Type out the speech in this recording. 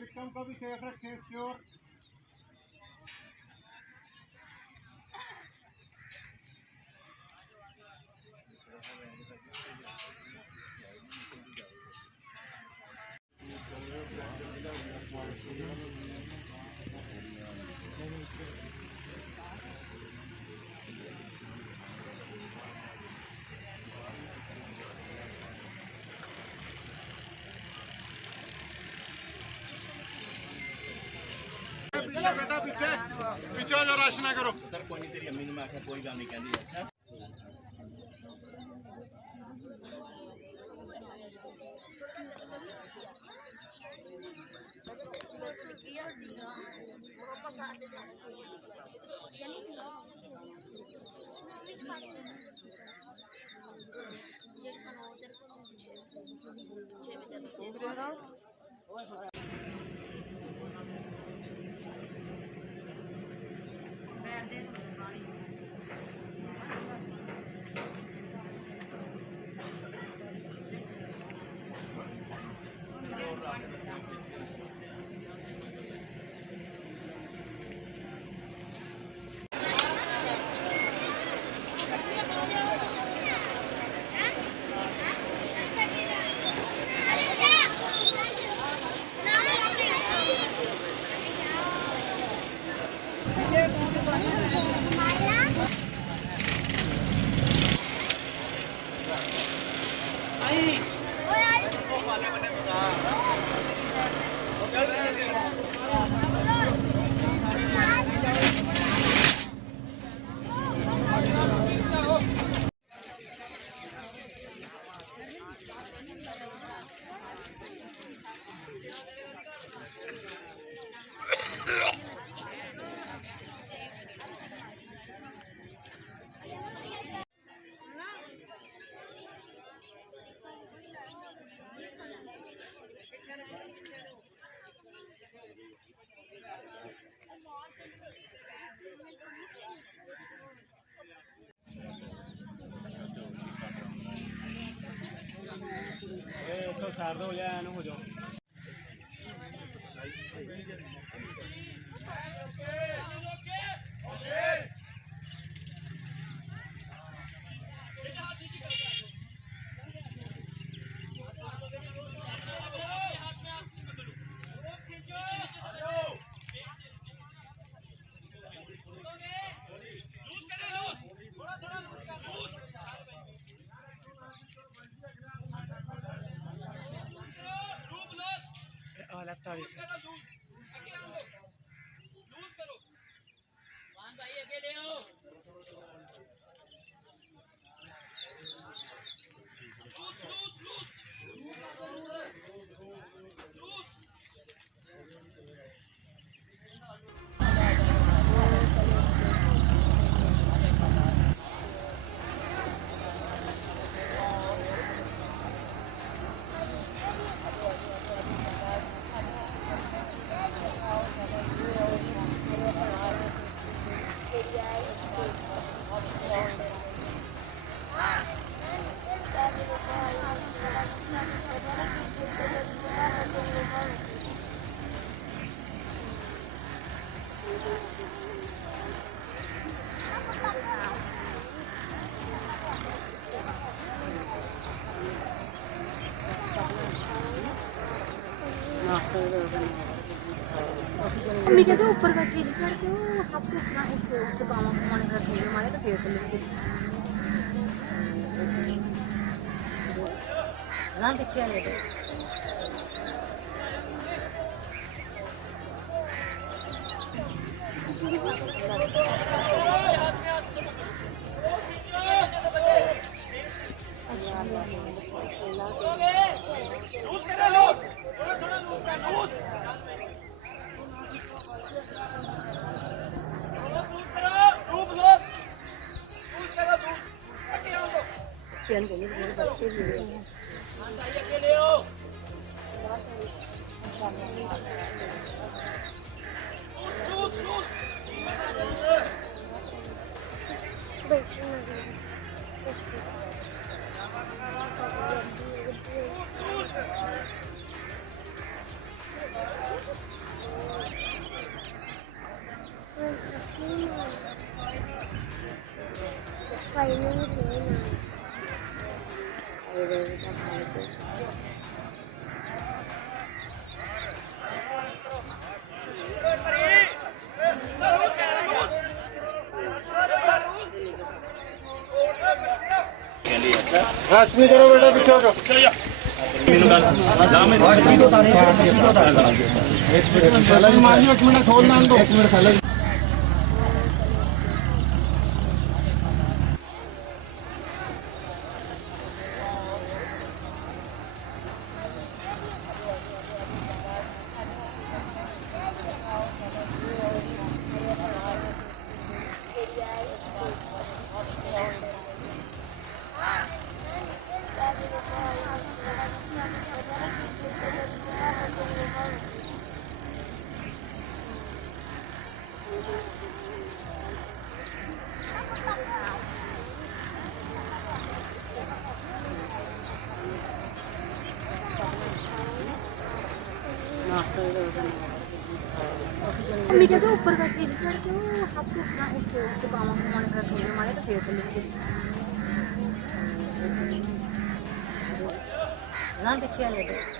विक्रम को भी सेफ रखें सिक्योर। पीछे बेटा पीछे पीछे हो जाओ, रश ना करो। सर कोई नहीं, तेरी अम्मी ने मैं आख्या कोई गल नहीं कहती। अच्छा तो सार दो या हो जाओ। मम्मी कहते ऊपर बैठी करके सब कुछ ना एक पावा घुमाने का खेल हमारे तो फिर चले ना पीछे आ गए। चैन के लिए बच्चे भी हैं। ਰਸ਼ ਨਹੀਂ ਕਰੋ ਬੇਟਾ ਪਿੱਛੇ ਹੋ ਜਾਓ ਮੈਨੂੰ ਗੱਲ ਨਾ ਮੈਂ ਪਹਿਲਾਂ ਹੀ ਮਾਰ ਲਿਓ 1 ਮਿੰਟ ਖੋਲ ਲਾਂ ਦੋ 1 ਮਿੰਟ ਪਹਿਲਾਂ मम्मी कहते ऊपर बैठी चढ़ के वो आपको अपना एक बामा घुमाने का खेल मारे तो फिर चले ना पीछे आ जाते